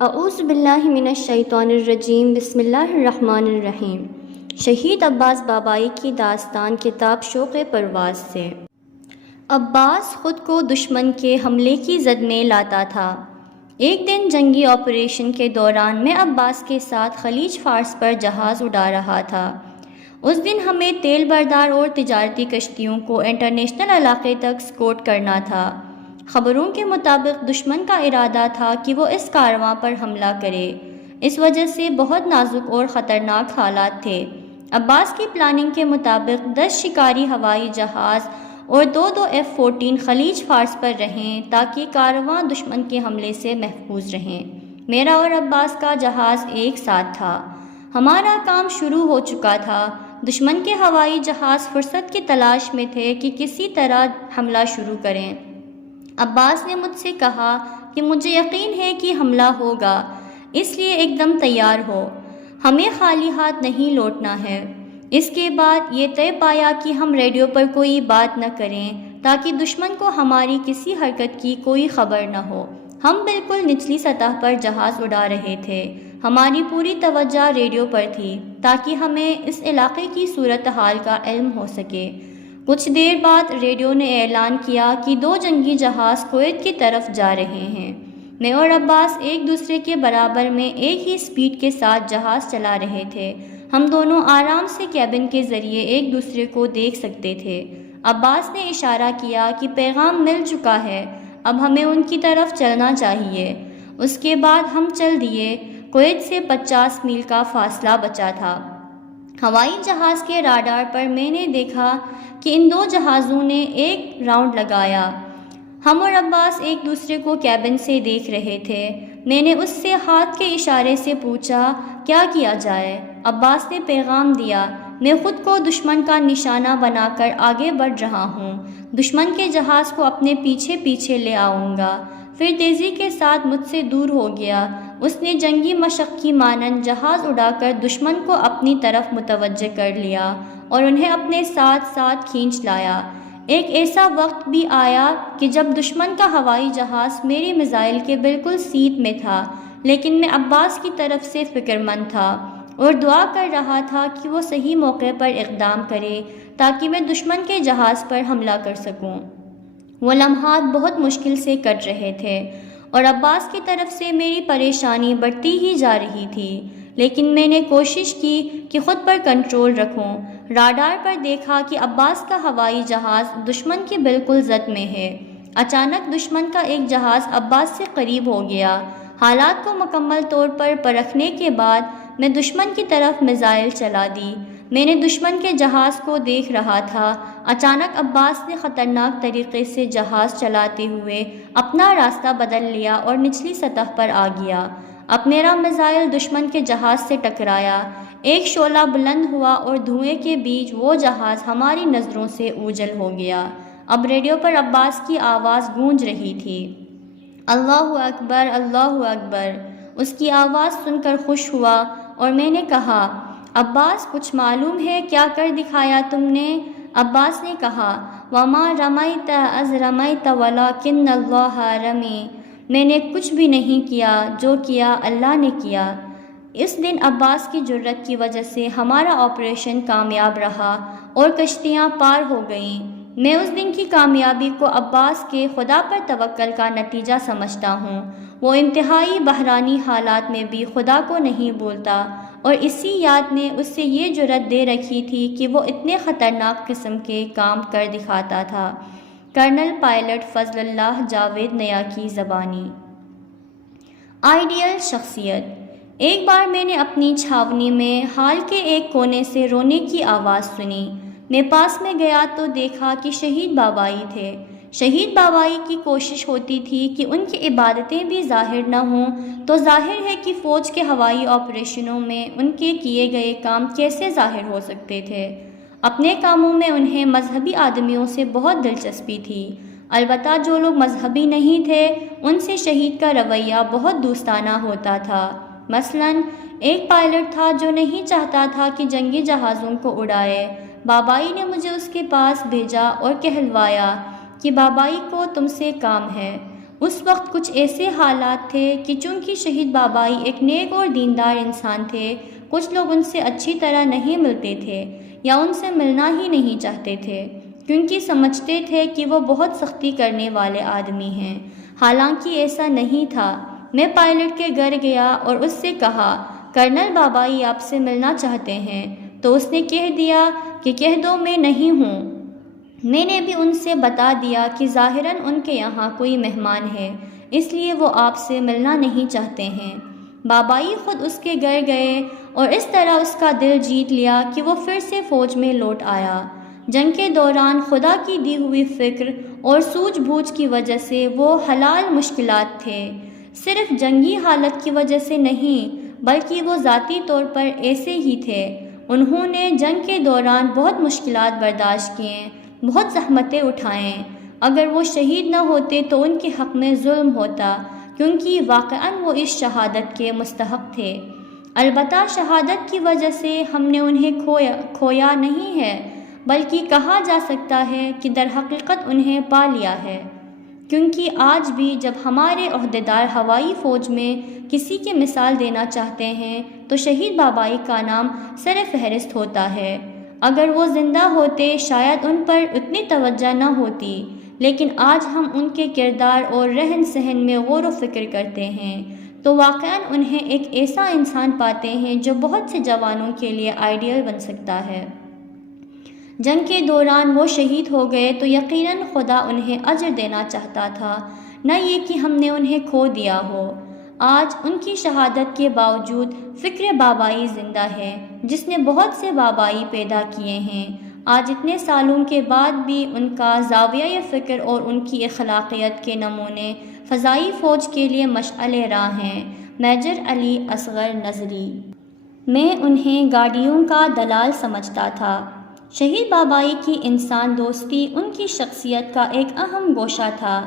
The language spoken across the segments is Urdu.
اعوذ باللہ من الشیطان الرجیم، بسم اللہ الرحمن الرحیم۔ شہید عباس بابائی کی داستان کتاب شوق پرواز سے۔ عباس خود کو دشمن کے حملے کی زد میں لاتا تھا۔ ایک دن جنگی آپریشن کے دوران میں عباس کے ساتھ خلیج فارس پر جہاز اڑا رہا تھا۔ اس دن ہمیں تیل بردار اور تجارتی کشتیوں کو انٹرنیشنل علاقے تک اسکورٹ کرنا تھا۔ خبروں کے مطابق دشمن کا ارادہ تھا کہ وہ اس کارواں پر حملہ کرے۔ اس وجہ سے بہت نازک اور خطرناک حالات تھے۔ عباس کی پلاننگ کے مطابق 10 شکاری ہوائی جہاز اور دو F-14 خلیج فارس پر رہیں تاکہ کارواں دشمن کے حملے سے محفوظ رہیں۔ میرا اور عباس کا جہاز ایک ساتھ تھا۔ ہمارا کام شروع ہو چکا تھا۔ دشمن کے ہوائی جہاز فرصت کی تلاش میں تھے کہ کسی طرح حملہ شروع کریں۔ عباس نے مجھ سے کہا کہ مجھے یقین ہے کہ حملہ ہوگا، اس لیے ایک دم تیار ہو، ہمیں خالی ہاتھ نہیں لوٹنا ہے۔ اس کے بعد یہ طے پایا کہ ہم ریڈیو پر کوئی بات نہ کریں تاکہ دشمن کو ہماری کسی حرکت کی کوئی خبر نہ ہو۔ ہم بالکل نچلی سطح پر جہاز اڑا رہے تھے۔ ہماری پوری توجہ ریڈیو پر تھی تاکہ ہمیں اس علاقے کی صورتحال کا علم ہو سکے۔ کچھ دیر بعد ریڈیو نے اعلان کیا کہ 2 جنگی جہاز کویت کی طرف جا رہے ہیں۔ میں اور عباس ایک دوسرے کے برابر میں ایک ہی سپیڈ کے ساتھ جہاز چلا رہے تھے۔ ہم دونوں آرام سے کیبن کے ذریعے ایک دوسرے کو دیکھ سکتے تھے۔ عباس نے اشارہ کیا کہ پیغام مل چکا ہے، اب ہمیں ان کی طرف چلنا چاہیے۔ اس کے بعد ہم چل دیے۔ کویت سے 50 میل کا فاصلہ بچا تھا۔ ہوائی جہاز کے راڈار پر میں نے دیکھا کہ ان 2 جہازوں نے ایک راؤنڈ لگایا۔ ہم اور عباس ایک دوسرے کو کیبن سے دیکھ رہے تھے۔ میں نے اس سے ہاتھ کے اشارے سے پوچھا کیا کیا جائے۔ عباس نے پیغام دیا، میں خود کو دشمن کا نشانہ بنا کر آگے بڑھ رہا ہوں، دشمن کے جہاز کو اپنے پیچھے پیچھے لے آؤں گا۔ پھر تیزی کے ساتھ مجھ سے دور ہو گیا۔ اس نے جنگی مشق کی مانند جہاز اڑا کر دشمن کو اپنی طرف متوجہ کر لیا اور انہیں اپنے ساتھ ساتھ کھینچ لایا۔ ایک ایسا وقت بھی آیا کہ جب دشمن کا ہوائی جہاز میری میزائل کے بالکل سیٹ میں تھا، لیکن میں عباس کی طرف سے فکر مند تھا اور دعا کر رہا تھا کہ وہ صحیح موقع پر اقدام کرے تاکہ میں دشمن کے جہاز پر حملہ کر سکوں۔ وہ لمحات بہت مشکل سے کٹ رہے تھے اور عباس کی طرف سے میری پریشانی بڑھتی ہی جا رہی تھی، لیکن میں نے کوشش کی کہ خود پر کنٹرول رکھوں۔ راڈار پر دیکھا کہ عباس کا ہوائی جہاز دشمن کی بالکل زد میں ہے۔ اچانک دشمن کا ایک جہاز عباس سے قریب ہو گیا۔ حالات کو مکمل طور پر پرکھنے کے بعد میں دشمن کی طرف میزائل چلا دی۔ میں نے دشمن کے جہاز کو دیکھ رہا تھا۔ اچانک عباس نے خطرناک طریقے سے جہاز چلاتے ہوئے اپنا راستہ بدل لیا اور نچلی سطح پر آ گیا۔ اب میرا میزائل دشمن کے جہاز سے ٹکرایا، ایک شعلہ بلند ہوا اور دھوئیں کے بیچ وہ جہاز ہماری نظروں سے اوجھل ہو گیا۔ اب ریڈیو پر عباس کی آواز گونج رہی تھی، اللہ اکبر، اللہ اکبر۔ اس کی آواز سن کر خوش ہوا اور میں نے کہا، عباس کچھ معلوم ہے کیا کر دکھایا تم نے؟ عباس نے کہا، وَمَا رَمَيْتَ إِذْ رَمَيْتَ وَلَكِنَّ اللَّهَ رَمَى۔ میں نے کچھ بھی نہیں کیا، جو کیا اللہ نے کیا۔ اس دن عباس کی جرأت کی وجہ سے ہمارا آپریشن کامیاب رہا اور کشتیاں پار ہو گئیں۔ میں اس دن کی کامیابی کو عباس کے خدا پر توکل کا نتیجہ سمجھتا ہوں۔ وہ انتہائی بحرانی حالات میں بھی خدا کو نہیں بھولتا، اور اسی یاد نے اس سے یہ جرأت دے رکھی تھی کہ وہ اتنے خطرناک قسم کے کام کر دکھاتا تھا۔ کرنل پائلٹ فضل اللہ جاوید نیا کی زبانی۔ آئیڈیل شخصیت۔ ایک بار میں نے اپنی چھاونی میں ہال کے ایک کونے سے رونے کی آواز سنی۔ میں پاس میں گیا تو دیکھا کہ شہید بابائی تھے۔ شہید بابائی کی کوشش ہوتی تھی کہ ان کی عبادتیں بھی ظاہر نہ ہوں، تو ظاہر ہے کہ فوج کے ہوائی آپریشنوں میں ان کے کیے گئے کام کیسے ظاہر ہو سکتے تھے۔ اپنے کاموں میں انہیں مذہبی آدمیوں سے بہت دلچسپی تھی، البتہ جو لوگ مذہبی نہیں تھے ان سے شہید کا رویہ بہت دوستانہ ہوتا تھا۔ مثلاً ایک پائلٹ تھا جو نہیں چاہتا تھا کہ جنگی جہازوں کو اڑائے۔ بابائی نے مجھے اس کے پاس بھیجا اور کہلوایا کہ بابائی کو تم سے کام ہے۔ اس وقت کچھ ایسے حالات تھے کہ چونکہ شہید بابائی ایک نیک اور دیندار انسان تھے، کچھ لوگ ان سے اچھی طرح نہیں ملتے تھے یا ان سے ملنا ہی نہیں چاہتے تھے، کیونکہ سمجھتے تھے کہ وہ بہت سختی کرنے والے آدمی ہیں۔ حالانکہ ایسا نہیں تھا۔ میں پائلٹ کے گھر گیا اور اس سے کہا، کرنل بابائی آپ سے ملنا چاہتے ہیں، تو اس نے کہہ دیا کہ کہہ دو میں نہیں ہوں۔ میں نے بھی ان سے بتا دیا کہ ظاہراً ان کے یہاں کوئی مہمان ہے، اس لیے وہ آپ سے ملنا نہیں چاہتے ہیں۔ بابائی خود اس کے گھر گئے اور اس طرح اس کا دل جیت لیا کہ وہ پھر سے فوج میں لوٹ آیا۔ جنگ کے دوران خدا کی دی ہوئی فکر اور سوجھ بوجھ کی وجہ سے وہ حلال مشکلات تھے، صرف جنگی حالت کی وجہ سے نہیں بلکہ وہ ذاتی طور پر ایسے ہی تھے۔ انہوں نے جنگ کے دوران بہت مشکلات برداشت کیے، بہت زحمتیں اٹھائیں۔ اگر وہ شہید نہ ہوتے تو ان کے حق میں ظلم ہوتا، کیونکہ واقعاً وہ اس شہادت کے مستحق تھے۔ البتہ شہادت کی وجہ سے ہم نے انہیں کھویا نہیں ہے، بلکہ کہا جا سکتا ہے کہ در حقیقت انہیں پا لیا ہے، کیونکہ آج بھی جب ہمارے عہدیدار ہوائی فوج میں کسی کی مثال دینا چاہتے ہیں تو شہید بابائی کا نام سر فہرست ہوتا ہے۔ اگر وہ زندہ ہوتے شاید ان پر اتنی توجہ نہ ہوتی، لیکن آج ہم ان کے کردار اور رہن سہن میں غور و فکر کرتے ہیں تو واقعاً انہیں ایک ایسا انسان پاتے ہیں جو بہت سے جوانوں کے لیے آئیڈیل بن سکتا ہے۔ جنگ کے دوران وہ شہید ہو گئے تو یقیناً خدا انہیں اجر دینا چاہتا تھا، نہ یہ کہ ہم نے انہیں کھو دیا ہو۔ آج ان کی شہادت کے باوجود فکر بابائی زندہ ہے، جس نے بہت سے بابائی پیدا کیے ہیں۔ آج اتنے سالوں کے بعد بھی ان کا زاویہ فکر اور ان کی اخلاقیات کے نمونے فضائی فوج کے لیے مشعل راہ ہیں۔ میجر علی اصغر نظری۔ میں انہیں گاڑیوں کا دلال سمجھتا تھا۔ شہید بابائی کی انسان دوستی ان کی شخصیت کا ایک اہم گوشہ تھا۔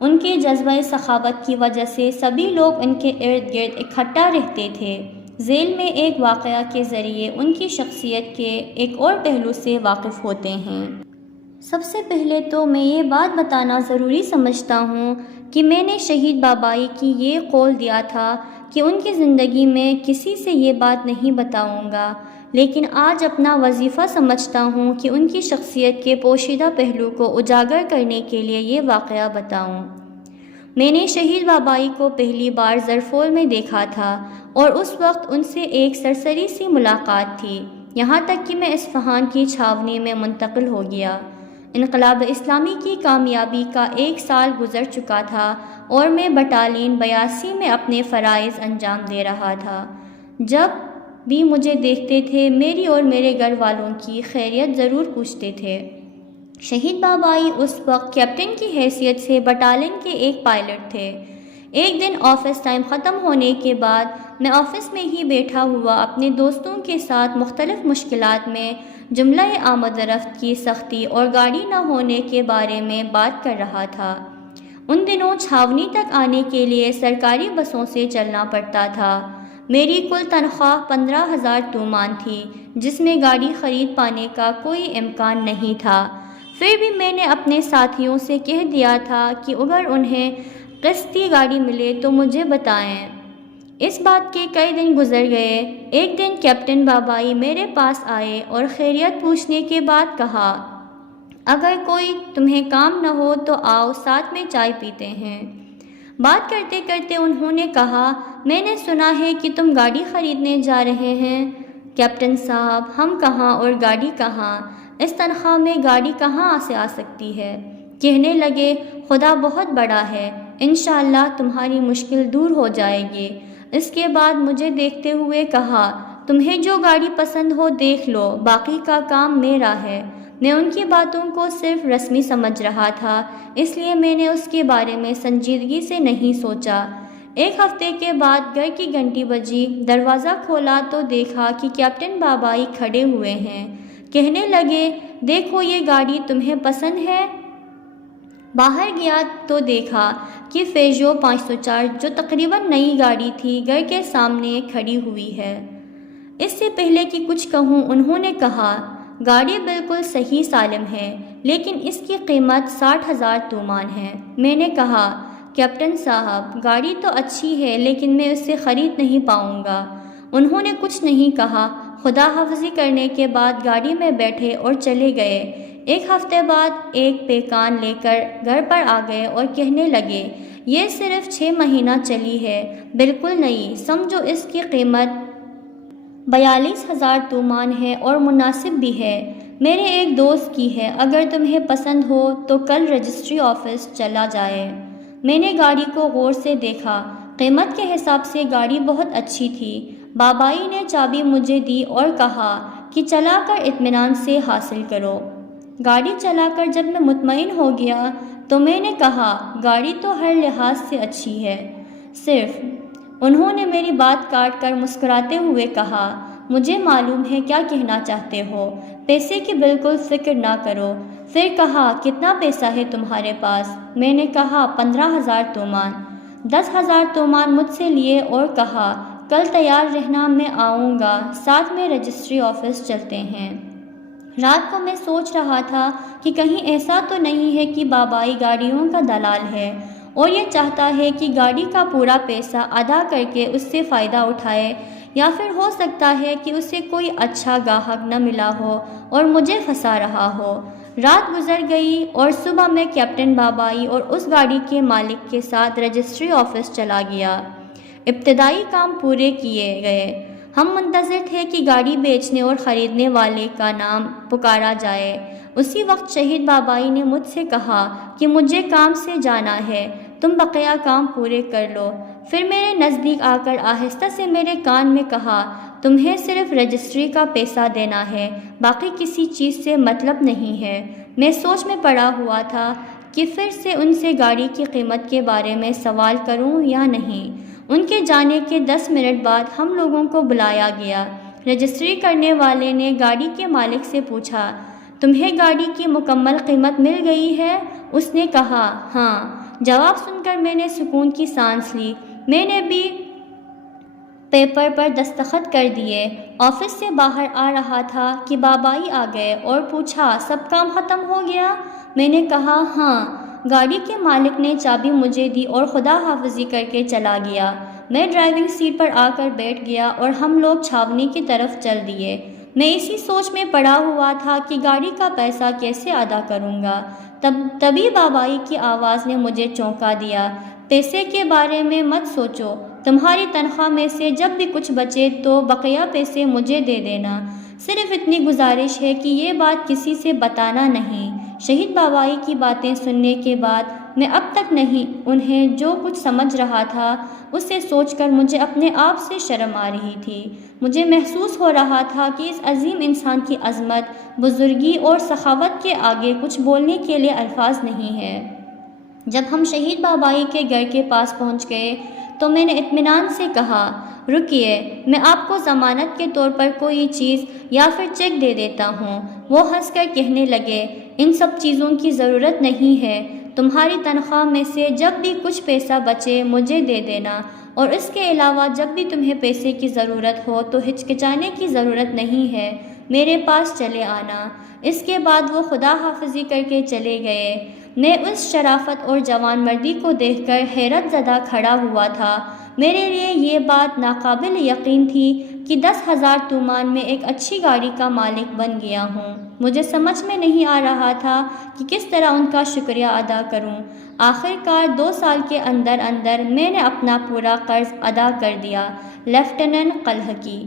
ان کے جذبہ سخاوت کی وجہ سے سبھی لوگ ان کے ارد گرد اکٹھا رہتے تھے۔ ذیل میں ایک واقعہ کے ذریعے ان کی شخصیت کے ایک اور پہلو سے واقف ہوتے ہیں۔ سب سے پہلے تو میں یہ بات بتانا ضروری سمجھتا ہوں کہ میں نے شہید بابائی کی یہ قول دیا تھا کہ ان کی زندگی میں کسی سے یہ بات نہیں بتاؤں گا، لیکن آج اپنا وظیفہ سمجھتا ہوں کہ ان کی شخصیت کے پوشیدہ پہلو کو اجاگر کرنے کے لیے یہ واقعہ بتاؤں۔ میں نے شہید بابائی کو پہلی بار ظرفول میں دیکھا تھا اور اس وقت ان سے ایک سرسری سی ملاقات تھی، یہاں تک کہ میں اصفہان کی چھاونی میں منتقل ہو گیا۔ انقلاب اسلامی کی کامیابی کا 1 سال گزر چکا تھا اور میں بٹالین 82 میں اپنے فرائض انجام دے رہا تھا۔ جب بھی مجھے دیکھتے تھے میری اور میرے گھر والوں کی خیریت ضرور پوچھتے تھے۔ شہید بابائی اس وقت کیپٹن کی حیثیت سے بٹالین کے ایک پائلٹ تھے۔ ایک دن آفس ٹائم ختم ہونے کے بعد میں آفس میں ہی بیٹھا ہوا اپنے دوستوں کے ساتھ مختلف مشکلات میں جملہ آمد و رفت کی سختی اور گاڑی نہ ہونے کے بارے میں بات کر رہا تھا۔ ان دنوں چھاونی تک آنے کے لیے سرکاری بسوں سے چلنا پڑتا تھا۔ میری کل تنخواہ 15,000 تومان تھی، جس میں گاڑی خرید پانے کا کوئی امکان نہیں تھا۔ پھر بھی میں نے اپنے ساتھیوں سے کہہ دیا تھا کہ اگر انہیں قسطی گاڑی ملے تو مجھے بتائیں۔ اس بات کے کئی دن گزر گئے۔ ایک دن کیپٹن بابائی میرے پاس آئے اور خیریت پوچھنے کے بعد کہا، اگر کوئی تمہیں کام نہ ہو تو آؤ ساتھ میں چائے پیتے ہیں۔ بات کرتے کرتے انہوں نے کہا، میں نے سنا ہے کہ تم گاڑی خریدنے جا رہے ہیں۔ کیپٹن صاحب، ہم کہاں اور گاڑی کہاں؟ اس تنخواہ میں گاڑی کہاں سے آ سکتی ہے؟ کہنے لگے، خدا بہت بڑا ہے، انشاءاللہ تمہاری مشکل دور ہو جائے گی۔ اس کے بعد مجھے دیکھتے ہوئے کہا، تمہیں جو گاڑی پسند ہو دیکھ لو، باقی کا کام میرا ہے۔ میں ان کی باتوں کو صرف رسمی سمجھ رہا تھا، اس لیے میں نے اس کے بارے میں سنجیدگی سے نہیں سوچا۔ 1 ہفتے کے بعد گھر کی گھنٹی بجی، دروازہ کھولا تو دیکھا کہ کیپٹن بابائی کھڑے ہوئے ہیں۔ کہنے لگے، دیکھو یہ گاڑی تمہیں پسند ہے؟ باہر گیا تو دیکھا کہ فیجو 504 جو تقریباً نئی گاڑی تھی گھر کے سامنے کھڑی ہوئی ہے۔ اس سے پہلے کہ کچھ کہوں انہوں نے کہا، گاڑی بالکل صحیح سالم ہے، لیکن اس کی قیمت 60,000 تومان ہے۔ میں نے کہا، کیپٹن صاحب گاڑی تو اچھی ہے لیکن میں اسے خرید نہیں پاؤں گا۔ انہوں نے کچھ نہیں کہا، خدا حافظی کرنے کے بعد گاڑی میں بیٹھے اور چلے گئے۔ ایک ہفتے بعد ایک پیکان لے کر گھر پر آ گئے اور کہنے لگے، یہ صرف 6 مہینہ چلی ہے، بالکل نئی، سمجھو اس کی قیمت 42,000 تومان ہے اور مناسب بھی ہے۔ میرے ایک دوست کی ہے، اگر تمہیں پسند ہو تو کل رجسٹری آفس چلا جائے۔ میں نے گاڑی کو غور سے دیکھا، قیمت کے حساب سے گاڑی بہت اچھی تھی۔ بابائی نے چابی مجھے دی اور کہا کہ چلا کر اطمینان سے حاصل کرو۔ گاڑی چلا کر جب میں مطمئن ہو گیا تو میں نے کہا، گاڑی تو ہر لحاظ سے اچھی ہے، صرف۔ انہوں نے میری بات کاٹ کر مسکراتے ہوئے کہا، مجھے معلوم ہے کیا کہنا چاہتے ہو، پیسے کی بالکل فکر نہ کرو۔ پھر کہا، کتنا پیسہ ہے تمہارے پاس؟ میں نے کہا 15,000 تومان۔ 10,000 تومان مجھ سے لیے اور کہا، کل تیار رہنا، میں آؤں گا، ساتھ میں رجسٹری آفس چلتے ہیں۔ رات کو میں سوچ رہا تھا کہ کہیں ایسا تو نہیں ہے کہ بابائی گاڑیوں کا دلال ہے اور یہ چاہتا ہے کہ گاڑی کا پورا پیسہ ادا کر کے اس سے فائدہ اٹھائے، یا پھر ہو سکتا ہے کہ اسے کوئی اچھا گاہک نہ ملا ہو اور مجھے پھنسا رہا ہو۔ رات گزر گئی اور صبح میں کیپٹن بابائی اور اس گاڑی کے مالک کے ساتھ رجسٹری آفس چلا گیا۔ ابتدائی کام پورے کیے گئے۔ ہم منتظر تھے کہ گاڑی بیچنے اور خریدنے والے کا نام پکارا جائے۔ اسی وقت شہید بابائی نے مجھ سے کہا کہ مجھے کام سے جانا ہے، تم بقیہ کام پورے کر لو۔ پھر میرے نزدیک آ کر آہستہ سے میرے کان میں کہا، تمہیں صرف رجسٹری کا پیسہ دینا ہے، باقی کسی چیز سے مطلب نہیں ہے۔ میں سوچ میں پڑا ہوا تھا کہ پھر سے ان سے گاڑی کی قیمت کے بارے میں سوال کروں یا نہیں۔ ان کے جانے کے 10 منٹ بعد ہم لوگوں کو بلایا گیا۔ رجسٹری کرنے والے نے گاڑی کے مالک سے پوچھا، تمہیں گاڑی کی مکمل قیمت مل گئی ہے؟ اس نے کہا، ہاں۔ جواب سن کر میں نے سکون کی سانس لی۔ میں نے بھی پیپر پر دستخط کر دیے۔ آفس سے باہر آ رہا تھا کہ بابائی آ گئے اور پوچھا، سب کام ختم ہو گیا؟ میں نے کہا، ہاں۔ گاڑی کے مالک نے چابی مجھے دی اور خدا حافظی کر کے چلا گیا۔ میں ڈرائیونگ سیٹ پر آ کر بیٹھ گیا اور ہم لوگ چھاؤنی کی طرف چل دیے۔ میں اسی سوچ میں پڑا ہوا تھا کہ گاڑی کا پیسہ کیسے ادا کروں گا۔ تبھی بابائی کی آواز نے مجھے چونکا دیا، پیسے کے بارے میں مت سوچو، تمہاری تنخواہ میں سے جب بھی کچھ بچے تو بقیہ پیسے مجھے دے دینا، صرف اتنی گزارش ہے کہ یہ بات کسی سے بتانا نہیں۔ شہید بابائی کی باتیں سننے کے بعد میں اب تک نہیں انہیں جو کچھ سمجھ رہا تھا اسے سوچ کر مجھے اپنے آپ سے شرم آ رہی تھی۔ مجھے محسوس ہو رہا تھا کہ اس عظیم انسان کی عظمت، بزرگی اور سخاوت کے آگے کچھ بولنے کے لیے الفاظ نہیں ہے۔ جب ہم شہید بابائی کے گھر کے پاس پہنچ گئے تو میں نے اطمینان سے کہا، رکیے، میں آپ کو ضمانت کے طور پر کوئی چیز یا پھر چیک دے دیتا ہوں۔ وہ ہنس کر کہنے لگے، ان سب چیزوں کی ضرورت نہیں ہے، تمہاری تنخواہ میں سے جب بھی کچھ پیسہ بچے مجھے دے دینا، اور اس کے علاوہ جب بھی تمہیں پیسے کی ضرورت ہو تو ہچکچانے کی ضرورت نہیں ہے، میرے پاس چلے آنا۔ اس کے بعد وہ خدا حافظی کر کے چلے گئے۔ میں اس شرافت اور جوان مردی کو دیکھ کر حیرت زدہ کھڑا ہوا تھا۔ میرے لیے یہ بات ناقابل یقین تھی کہ 10,000 تومان میں ایک اچھی گاڑی کا مالک بن گیا ہوں۔ مجھے سمجھ میں نہیں آ رہا تھا کہ کس طرح ان کا شکریہ ادا کروں۔ آخر کار 2 سال کے اندر میں نے اپنا پورا قرض ادا کر دیا۔ لیفٹیننٹ قلہکی۔